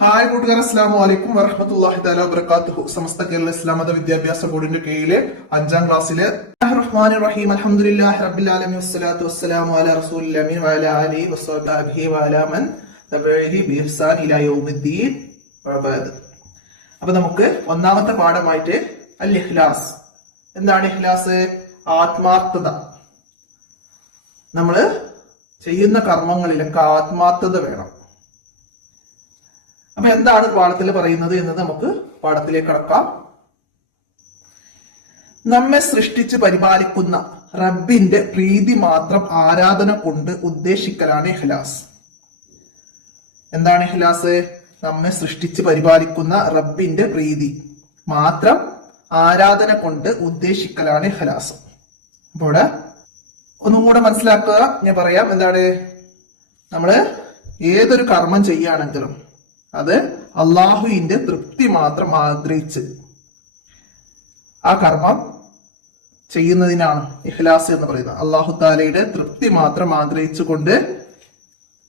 Hi കൂട്ടുകാർ, അസ്സലാമു അലൈക്കും വറഹ്മത്തുള്ളാഹി തആല വബറകാതുഹു. സമസ്ത കേരള ഇസ്ലാം മത വിദ്യാഭ്യാസ ബോർഡിന്റെ കീഴിലെ 5ാം ക്ലാസ്സിലെ റഹ്മാനിർ റഹീം അൽഹംദുലില്ലാഹി റബ്ബിൽ ആലമീൻ വസ്സലാത്തു വസ്സലാമു അലാ റസൂലിൽ അമീൻ വഅലാ ആലിഹി വസ്വഹ്ബിഹി വഅലാ മൻ തബിഅഹി ബിഇഹ്സാൻ ഇലാ യൗമിദ്ദീൻ വബഅദ്. അപ്പോൾ നമുക്ക് ഒന്നാമത്തെ പാഠമായിട്ട് അൽ ഇഖ്ലാസ്. എന്താണ് ഇഖ്ലാസ്? ആത്മാർത്ഥത. നമ്മൾ ചെയ്യുന്ന കർമ്മങ്ങളിലൊക്കെ ആത്മാർത്ഥത വേണം. അപ്പൊ എന്താണ് പാഠത്തിൽ പറയുന്നത് എന്നത് നമുക്ക് പാഠത്തിലേക്ക് കടക്കാം. നമ്മെ സൃഷ്ടിച്ച് പരിപാലിക്കുന്ന റബ്ബിന്റെ പ്രീതി മാത്രം ആരാധന കൊണ്ട് ഉദ്ദേശിക്കലാണ് ഇഖ്ലാസ്. എന്താണ് ഇഖ്ലാസ്? നമ്മെ സൃഷ്ടിച്ച് പരിപാലിക്കുന്ന റബ്ബിന്റെ പ്രീതി മാത്രം ആരാധന കൊണ്ട് ഉദ്ദേശിക്കലാണ് ഇഖ്ലാസ്. അപ്പൊ ഇവിടെ ഒന്നും കൂടെ മനസ്സിലാക്കുക. ഞാൻ പറയാം. എന്താണ്? നമ്മള് ഏതൊരു കർമ്മം ചെയ്യുകയാണെങ്കിലും അത് അള്ളാഹുവിന്റെ തൃപ്തി മാത്രം ആഗ്രഹിച്ച് ആ കർമ്മം ചെയ്യുന്നതിനാണ് ഇഖ്ലാസ് എന്ന് പറയുന്നത്. അള്ളാഹു താലയുടെ തൃപ്തി മാത്രം ആഗ്രഹിച്ചുകൊണ്ട്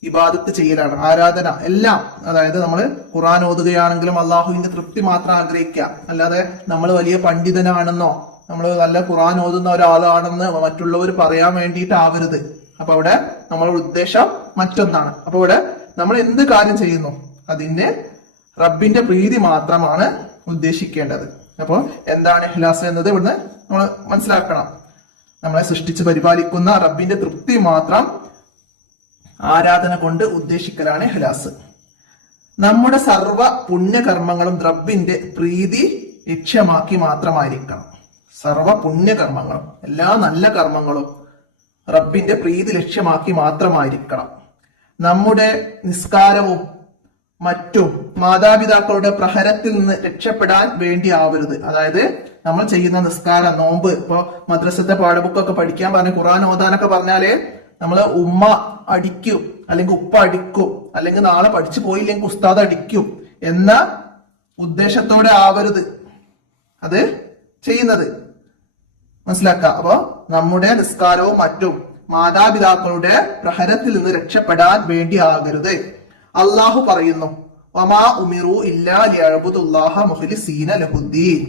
ഇബാദത്ത് ചെയ്യലാണ്, ആരാധന എല്ലാം. അതായത് നമ്മൾ ഖുർആൻ ഓതുകയാണെങ്കിലും അള്ളാഹുവിന്റെ തൃപ്തി മാത്രം ആഗ്രഹിക്കുക. അല്ലാതെ നമ്മൾ വലിയ പണ്ഡിതനാണെന്നോ നമ്മൾ നല്ല ഖുർആൻ ഓതുന്ന ഒരാളാണെന്ന് മറ്റുള്ളവർ പറയാൻ വേണ്ടിയിട്ട് ആവരുത്. അപ്പൊ അവിടെ നമ്മളുടെ ഉദ്ദേശം മറ്റൊന്നാണ്. അപ്പൊ ഇവിടെ നമ്മൾ എന്ത് കാര്യം ചെയ്യുന്നു അതിന്റെ റബ്ബിന്റെ പ്രീതി മാത്രമാണ് ഉദ്ദേശിക്കേണ്ടത്. അപ്പൊ എന്താണ് ഇഖ്ലാസ് എന്നത് ഇവിടുന്ന് നമ്മൾ മനസ്സിലാക്കണം. നമ്മളെ സൃഷ്ടിച്ച് പരിപാലിക്കുന്ന റബ്ബിന്റെ തൃപ്തി മാത്രം ആരാധന കൊണ്ട് ഉദ്ദേശിക്കലാണ് ഇഖ്ലാസ്. നമ്മുടെ സർവ പുണ്യകർമ്മങ്ങളും റബ്ബിന്റെ പ്രീതി ലക്ഷ്യമാക്കി മാത്രമായിരിക്കണം. സർവ പുണ്യകർമ്മങ്ങളും, എല്ലാ നല്ല കർമ്മങ്ങളും റബ്ബിന്റെ പ്രീതി ലക്ഷ്യമാക്കി മാത്രമായിരിക്കണം. നമ്മുടെ നിസ്കാരവും മറ്റും മാതാപിതാക്കളുടെ പ്രഹരത്തിൽ നിന്ന് രക്ഷപ്പെടാൻ വേണ്ടി ആവരുത്. അതായത് നമ്മൾ ചെയ്യുന്ന നിസ്കാരം, നോമ്പ്, ഇപ്പൊ മദ്രസത്തെ പാഠബുക്കൊക്കെ പഠിക്കാൻ പറഞ്ഞ് ഖുർആൻ ഓതാനൊക്കെ പറഞ്ഞാല് നമ്മള് ഉമ്മ അടിക്കും, അല്ലെങ്കിൽ ഉപ്പ അടിക്കും, അല്ലെങ്കിൽ നാളെ പഠിച്ചു പോയില്ലെങ്കിൽ ഉസ്താദ് അടിക്കും എന്ന ഉദ്ദേശത്തോടെ ആവരുത് അത് ചെയ്യുന്നത്. മനസ്സിലാക്കുക. അപ്പൊ നമ്മുടെ നിസ്കാരവും മറ്റും മാതാപിതാക്കളുടെ പ്രഹരത്തിൽ നിന്ന് രക്ഷപ്പെടാൻ വേണ്ടി ആകരുത്. അള്ളാഹു പറയുന്നു, വമാ ഉമിറു ഇല്ലാ ലിയഅ്ബുദുല്ലാഹ മുഖ്ലിസീന ലഹുദ്ദീൻ.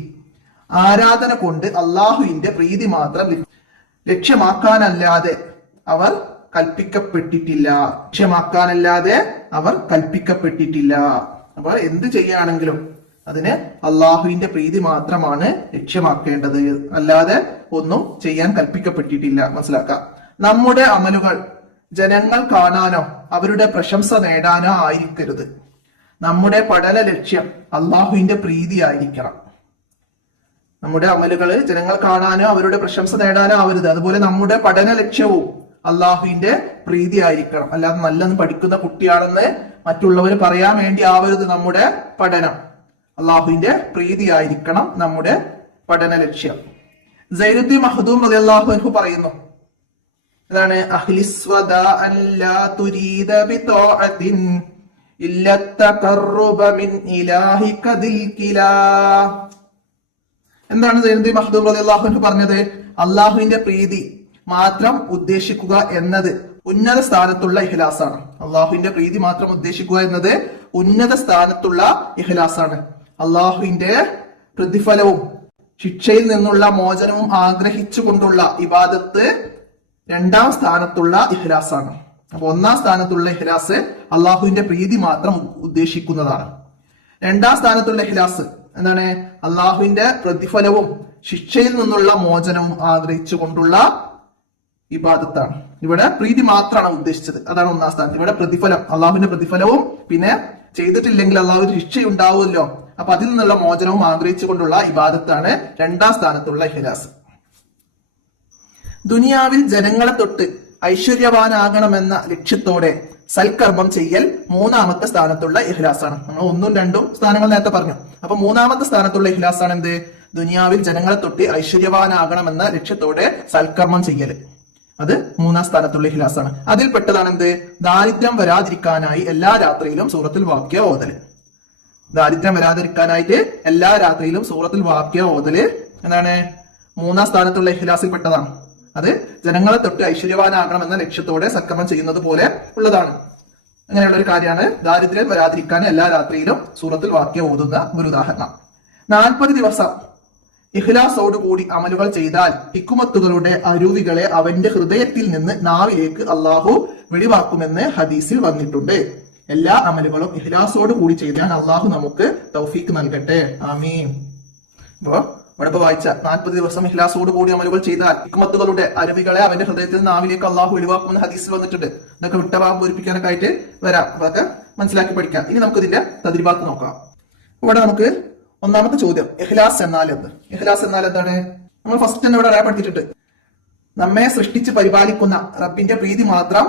ആരാധന കൊണ്ട് അള്ളാഹുവിന്റെ പ്രീതി മാത്രം ലക്ഷ്യമാക്കാനല്ലാതെ അവർ കൽപ്പിക്കപ്പെട്ടിട്ടില്ല. അപ്പൊ എന്ത് ചെയ്യുകയാണെങ്കിലും അതിന് അള്ളാഹുവിന്റെ പ്രീതി മാത്രമാണ് ലക്ഷ്യമാക്കേണ്ടത്, അല്ലാതെ ഒന്നും ചെയ്യാൻ കൽപ്പിക്കപ്പെട്ടിട്ടില്ല. മനസ്സിലാക്കാം. നമ്മുടെ അമലുകൾ ജനങ്ങൾ കാണാനോ അവരുടെ പ്രശംസ നേടാനോ ആയിരിക്കരുത്. നമ്മുടെ പഠന ലക്ഷ്യം അള്ളാഹുവിന്റെ പ്രീതി ആയിരിക്കണം. നമ്മുടെ അമലുകൾ ജനങ്ങൾ കാണാനോ അവരുടെ പ്രശംസ നേടാനോ ആവരുത്. അതുപോലെ നമ്മുടെ പഠന ലക്ഷ്യവും അള്ളാഹുവിന്റെ പ്രീതി ആയിരിക്കണം. അല്ലാതെ നല്ലെന്ന് പഠിക്കുന്ന കുട്ടിയാണെന്ന് മറ്റുള്ളവർ പറയാൻ വേണ്ടി ആവരുത്. നമ്മുടെ പഠനം അള്ളാഹുവിന്റെ പ്രീതി ആയിരിക്കണം നമ്മുടെ പഠന ലക്ഷ്യം. സൈനുദ്ദീൻ മഖ്ദൂം റളിയല്ലാഹു അൻഹു പറയുന്നു, അതാണ് എന്താണ് സൈനുദ്ദീൻ മഖ്ദൂം റളിയല്ലാഹു അൻഹു പറഞ്ഞത്? അള്ളാഹുവിന്റെ പ്രീതി മാത്രം ഉദ്ദേശിക്കുക എന്നത് ഉന്നത സ്ഥാനത്തുള്ള ഇഖ്ലാസാണ്. അള്ളാഹുവിന്റെ പ്രീതി മാത്രം ഉദ്ദേശിക്കുക എന്നത് ഉന്നത സ്ഥാനത്തുള്ള ഇഖ്ലാസാണ്. അള്ളാഹുവിന്റെ പ്രതിഫലവും ശിക്ഷയിൽ നിന്നുള്ള മോചനവും ആഗ്രഹിച്ചുകൊണ്ടുള്ള ഇബാദത്ത് 2ാം സ്ഥാനത്തുള്ള ഇഖ്ലാസാണ്. അപ്പൊ 1ാം സ്ഥാനത്തുള്ള ഇഖ്ലാസ് അള്ളാഹുവിന്റെ പ്രീതി മാത്രം ഉദ്ദേശിക്കുന്നതാണ്. 2ാം സ്ഥാനത്തുള്ള ഇഖ്ലാസ് എന്താണ്? അള്ളാഹുവിന്റെ പ്രതിഫലവും ശിക്ഷയിൽ നിന്നുള്ള മോചനവും ആഗ്രഹിച്ചുകൊണ്ടുള്ള ഇബാദത്താണ്. ഇവിടെ പ്രീതി മാത്രമാണ് ഉദ്ദേശിച്ചത്, അതാണ് 1ാം സ്ഥാനത്ത്. ഇവിടെ പ്രതിഫലം, അള്ളാഹുവിന്റെ പ്രതിഫലവും പിന്നെ ചെയ്തിട്ടില്ലെങ്കിൽ അള്ളാഹുവിന്റെ ശിക്ഷയുണ്ടാവുമല്ലോ, അപ്പൊ അതിൽ നിന്നുള്ള മോചനവും ആഗ്രഹിച്ചുകൊണ്ടുള്ള ഇബാദത്താണ് 2ാം സ്ഥാനത്തുള്ള ഇഖ്ലാസ്. ദുനിയാവിൽ ജനങ്ങളെ തൊട്ട് ഐശ്വര്യവാനാകണമെന്ന ലക്ഷ്യത്തോടെ സൽക്കർമ്മം ചെയ്യൽ 3ാമത്തെ സ്ഥാനത്തുള്ള ഇഖ്ലാസാണ്. നമ്മൾ 1ഉം 2ഉം സ്ഥാനങ്ങൾ നേരത്തെ പറഞ്ഞു. അപ്പൊ 3ാമത്തെ സ്ഥാനത്തുള്ള ഇഖ്ലാസാണ് എന്ത്? ദുനിയാവിൽ ജനങ്ങളെ തൊട്ട് ഐശ്വര്യവാനാകണമെന്ന ലക്ഷ്യത്തോടെ സൽക്കർമ്മം ചെയ്യൽ. അത് 3ാം സ്ഥാനത്തുള്ള ഇഖ്ലാസാണ്. അതിൽപ്പെട്ടതാണ് എന്ത്? ദാരിദ്ര്യം വരാതിരിക്കാനായി എല്ലാ രാത്രിയിലും സൂറത്തുൽ വാഖിയ ഓതല്. ദാരിദ്ര്യം വരാതിരിക്കാനായിട്ട് എല്ലാ രാത്രിയിലും സൂറത്തുൽ വാഖിയ ഓതല് എന്താണ്? 3ാം സ്ഥാനത്തുള്ള ഇഖ്ലാസിൽ പെട്ടതാണ്. അത് ജനങ്ങളെ തൊട്ട് ഐശ്വര്യവാനാകണം എന്ന ലക്ഷ്യത്തോടെ സൽക്കർമ്മം ചെയ്യുന്നത് പോലെ ഉള്ളതാണ്. അങ്ങനെയുള്ള ഒരു കാര്യമാണ് ദാരിദ്ര്യം വരാതിരിക്കാൻ എല്ലാ രാത്രിയിലും സൂറത്തുൽ വാക്കിയ ഓതുന്ന ഒരു ഉദാഹരണം. 40 ദിവസം ഇഖ്ലാസോടുകൂടി അമലുകൾ ചെയ്താൽ ഹിക്കുമത്തുകളുടെ അരുവികളെ അവന്റെ ഹൃദയത്തിൽ നിന്ന് നാവിലേക്ക് അള്ളാഹു വെളിവാക്കുമെന്ന് ഹദീസിൽ വന്നിട്ടുണ്ട്. എല്ലാ അമലുകളും ഇഖ്ലാസോട് കൂടി ചെയ്താൽ അള്ളാഹു നമുക്ക് തൗഫീക്ക് നൽകട്ടെ. ആമീൻ. അപ്പോ ഇവിടെ വായിച്ച 40 ദിവസം ഇഖ്ലാസോട് കൂടി അമലുകൾ ചെയ്താൽ ഹിക്മത്തുകളുടെ അരുവികളെ അവന്റെ ഹൃദയത്തിൽ നിന്ന് നാവിലേക്ക് അള്ളാഹു വെളിവാക്കുമെന്ന് ഹദീസിൽ വന്നിട്ടുണ്ട്. ഇതൊക്കെ വിട്ടഭാവം പൂരിപ്പിക്കാനൊക്കെ ആയിട്ട് വരാം. അതൊക്കെ മനസ്സിലാക്കി പഠിക്കാം. ഇനി നമുക്ക് ഇതിന്റെ തദ്രിബാത്ത് നോക്കാം. ഇവിടെ നമുക്ക് ഒന്നാമത്തെ ചോദ്യം, ഇഖ്ലാസ് എന്നാൽ എന്ത്? ഇഖ്ലാസ് എന്നാൽ എന്താണ്? നമ്മൾ ഫസ്റ്റ് തന്നെ ഇവിടെ അറിയപ്പെടുത്തിയിട്ടുണ്ട്. നമ്മെ സൃഷ്ടിച്ച് പരിപാലിക്കുന്ന റബ്ബിന്റെ പ്രീതി മാത്രം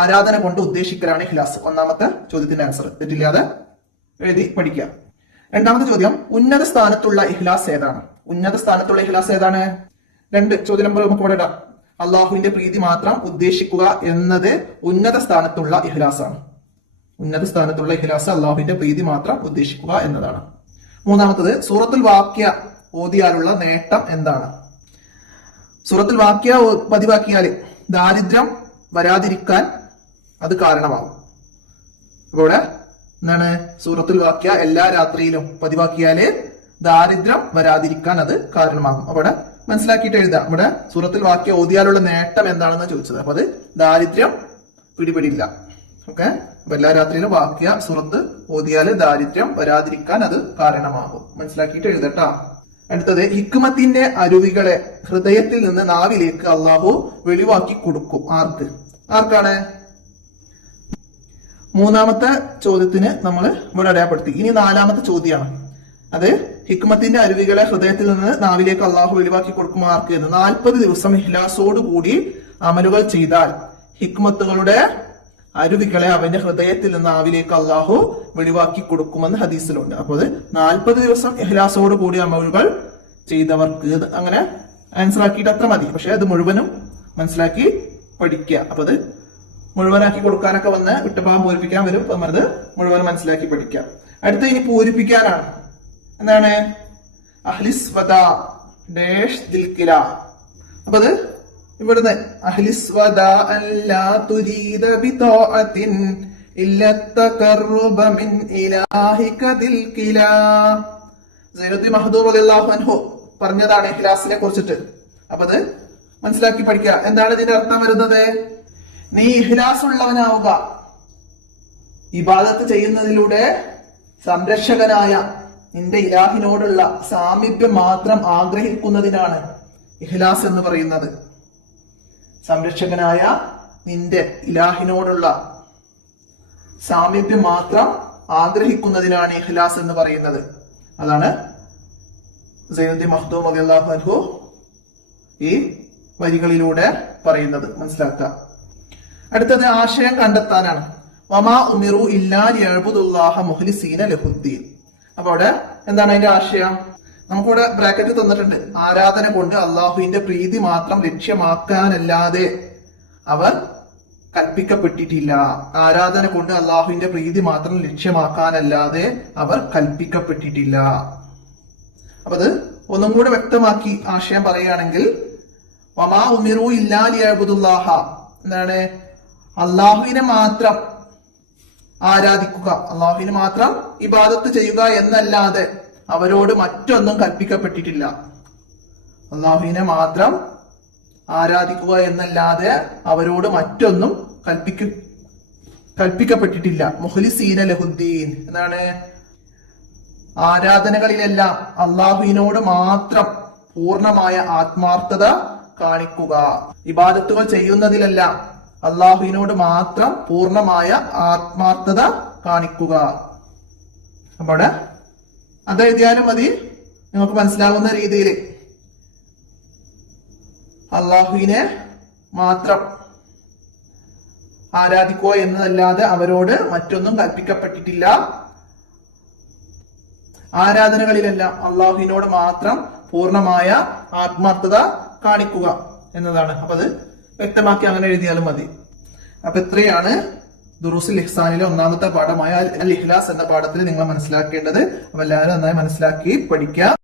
ആരാധന കൊണ്ട് ഉദ്ദേശിക്കലാണ് ഇഖ്ലാസ്. ഒന്നാമത്തെ ചോദ്യത്തിന്റെ ആൻസർ തെറ്റില്ലാതെ എഴുതി പഠിക്കുക. രണ്ടാമത്തെ ചോദ്യം, ഉന്നത സ്ഥാനത്തുള്ള ഇഖ്ലാസ് ഏതാണ്? ഉന്നത സ്ഥാനത്തുള്ള ഇഖ്ലാസ് ഏതാണ്? 2 ചോദ്യ നമ്പർ നമുക്ക് ഇവിടെ ഇടാം. അള്ളാഹുവിന്റെ പ്രീതി മാത്രം ഉദ്ദേശിക്കുക എന്നത് ഉന്നത സ്ഥാനത്തുള്ള ഇഖ്ലാസ് ആണ്. ഉന്നത സ്ഥാനത്തുള്ള ഇഖ്ലാസ് അള്ളാഹുവിന്റെ പ്രീതി മാത്രം ഉദ്ദേശിക്കുക എന്നതാണ്. മൂന്നാമത്തത്, സൂറത്തുൽ വാക്കിയ ഓതിയാലുള്ള നേട്ടം എന്താണ്? സൂറത്തുൽ വാക്കിയ പതിവാക്കിയാൽ ദാരിദ്ര്യം വരാതിരിക്കാൻ അത് കാരണമാകും. അപ്പോൾ ഇവിടെ എന്താണ്? സൂറത്തുൽ വാക്കിയ എല്ലാ രാത്രിയിലും പതിവാക്കിയാല് ദാരിദ്ര്യം വരാതിരിക്കാൻ അത് കാരണമാകും. അവിടെ മനസ്സിലാക്കിയിട്ട് എഴുതാം. ഇവിടെ സൂറത്തുൽ വാക്കിയ ഓതിയാലുള്ള നേട്ടം എന്താണെന്ന് ചോദിച്ചത്. അപ്പൊ അത് ദാരിദ്ര്യം പിടിപിടില്ല. ഓക്കെ. അപ്പൊ എല്ലാ രാത്രിയിലും വാക്കിയ സൂറത്ത് ഓതിയാല് ദാരിദ്ര്യം വരാതിരിക്കാൻ അത് കാരണമാകും. മനസ്സിലാക്കിയിട്ട് എഴുതട്ടാ. അടുത്തത്, ഹിക്മത്തിന്റെ അരുവികളെ ഹൃദയത്തിൽ നിന്ന് നാവിലേക്ക് അള്ളാഹു വെളിവാക്കി കൊടുക്കും. ആർക്കാണ്? മൂന്നാമത്തെ ചോദ്യത്തിന് നമ്മൾ ഇവിടെ അടയാളപ്പെടുത്തി. ഇനി 4ാമത്തെ ചോദ്യമാണ്. അത് ഹിക്മത്തിന്റെ അരുവികളെ ഹൃദയത്തിൽ നിന്ന് നാവിലേക്ക് അള്ളാഹു വെളിവാക്കി കൊടുക്കും ആർക്ക് എന്ന്. 40 ദിവസം ഇഖ്ലാസോടുകൂടി അമലുകൾ ചെയ്താൽ ഹിക്മത്തുകളുടെ അരുവികളെ അവന്റെ ഹൃദയത്തിൽ നിന്ന് നാവിലേക്ക് അള്ളാഹു വെളിവാക്കി കൊടുക്കുമെന്ന് ഹദീസിലുണ്ട്. അപ്പോൾ 40 ദിവസം ഇഖ്ലാസോട് കൂടി അമലുകൾ ചെയ്തവർക്ക് അങ്ങനെ ആൻസർ ആക്കിയിട്ട് അത്ര മതി. പക്ഷെ അത് മുഴുവനും മനസ്സിലാക്കി പഠിക്കുക. അപ്പൊ അത് മുഴുവനാക്കി കൊടുക്കാനൊക്കെ വന്ന് വിട്ടുഭാഗം പൂരിപ്പിക്കാൻ വരും. അപ്പൊ അത് മുഴുവൻ മനസ്സിലാക്കി പഠിക്കാം. അടുത്ത ഇനി പൂരിപ്പിക്കാനാണ്. എന്താണ്? അഹ്ലിസ് വദാ ഡാഷ് ദിൽകില. അപ്പൊ അത് ഇവിടുന്ന് അഹ്ലിസ് വദാ അല്ലാ തുരീദ ബിതാഅത്തിൻ ഇല്ല തഖർറുബ മിൻ ഇലാഹിക ദിൽകില. സൈനുദ്ദീൻ മഹ്ദൂർ റളിയല്ലാഹു അൻഹു പറഞ്ഞതാണ് ഇഖ്ലാസിനെ കുറിച്ചിട്ട്. അപ്പൊ അത് മനസ്സിലാക്കി പഠിക്കുക. എന്താണ് ഇതിന്റെ അർത്ഥം വരുന്നത്? നീ ഇഖ്ലാസ് ഉള്ളവനാവുക. ഇബാദത്ത് ചെയ്യുന്നതിലൂടെ സംരക്ഷകനായ നിന്റെ ഇലാഹിനോടുള്ള സാമീപ്യം മാത്രം ആഗ്രഹിക്കുന്നതിനാണ് ഇഖ്ലാസ് എന്ന് പറയുന്നത്. സംരക്ഷകനായ നിന്റെ ഇലാഹിനോടുള്ള സാമീപ്യം മാത്രം ആഗ്രഹിക്കുന്നതിനാണ് ഇഖ്ലാസ് എന്ന് പറയുന്നത്. അതാണ് സൈനുദ്ദീൻ മഖ്ദൂം റളിയല്ലാഹു അൻഹു ഈ വരികളിലൂടെ പറയുന്നത്. മനസ്സിലാക്കുക. അടുത്തത് ആശയം കണ്ടെത്താനാണ്. വമാ ഉമിറു ഇല്ലാ ലിയഅ്ബുദുല്ലാഹ മുഖ്ലിസീന ലഹുദ്ദീൻ. അപ്പൊ അവിടെ എന്താണ് അതിന്റെ ആശയം? നമുക്കിവിടെ ബ്രാക്കറ്റ് തന്നിട്ടുണ്ട്. ആരാധന കൊണ്ട് അള്ളാഹുവിന്റെ പ്രീതി മാത്രം ലക്ഷ്യമാക്കാനല്ലാതെ അവർ കൽപ്പിക്കപ്പെട്ടിട്ടില്ല. ആരാധന കൊണ്ട് അള്ളാഹുവിന്റെ പ്രീതി മാത്രം ലക്ഷ്യമാക്കാനല്ലാതെ അവർ കൽപ്പിക്കപ്പെട്ടിട്ടില്ല. അപ്പൊ അത് ഒന്നും കൂടെ വ്യക്തമാക്കി ആശയം പറയുകയാണെങ്കിൽ, വമാ ഉമിറു ഇല്ലാ ലിയഅ്ബുദുല്ലാഹ എന്താണ്? അള്ളാഹുവിനെ മാത്രം ആരാധിക്കുക, അള്ളാഹുവിന് മാത്രം ഇബാദത്ത് ചെയ്യുക എന്നല്ലാതെ അവരോട് മറ്റൊന്നും കൽപ്പിക്കപ്പെട്ടിട്ടില്ല. അള്ളാഹുവിനെ മാത്രം ആരാധിക്കുക എന്നല്ലാതെ അവരോട് മറ്റൊന്നും കൽപ്പിക്കപ്പെട്ടിട്ടില്ല. മുഖ്ലിസീന ലഹുദ്ദീൻ എന്നാണ്? ആരാധനകളിലെല്ലാം അള്ളാഹുവിനോട് മാത്രം പൂർണ്ണമായ ആത്മാർത്ഥത കാണിക്കുക. ഇബാദത്തുകൾ ചെയ്യുന്നതിലെല്ലാം അള്ളാഹുവിനോട് മാത്രം പൂർണ്ണമായ ആത്മാർത്ഥത കാണിക്കുക. അപ്പോൾ അത് എഴുതിയാലും മതി. നിങ്ങൾക്ക് മനസ്സിലാവുന്ന രീതിയിൽ അള്ളാഹുവിനെ മാത്രം ആരാധിക്കുക എന്നതല്ലാതെ അവരോട് മറ്റൊന്നും കൽപ്പിക്കപ്പെട്ടിട്ടില്ല. ആരാധനകളിലെല്ലാം അള്ളാഹുവിനോട് മാത്രം പൂർണ്ണമായ ആത്മാർത്ഥത കാണിക്കുക എന്നതാണ്. അപ്പൊ അത് വ്യക്തമാക്കി അങ്ങനെ എഴുതിയാലും മതി. അപ്പൊ ഇത്രയാണ് ദുറൂസുൽ ഇഹ്സാനിലെ ഒന്നാമത്തെ പാഠമായ അൽ ഇഖ്ലാസ് എന്ന പാഠത്തിൽ നിങ്ങൾ മനസ്സിലാക്കേണ്ടത്. അപ്പൊ എല്ലാവരും നന്നായി മനസ്സിലാക്കി പഠിക്കുക.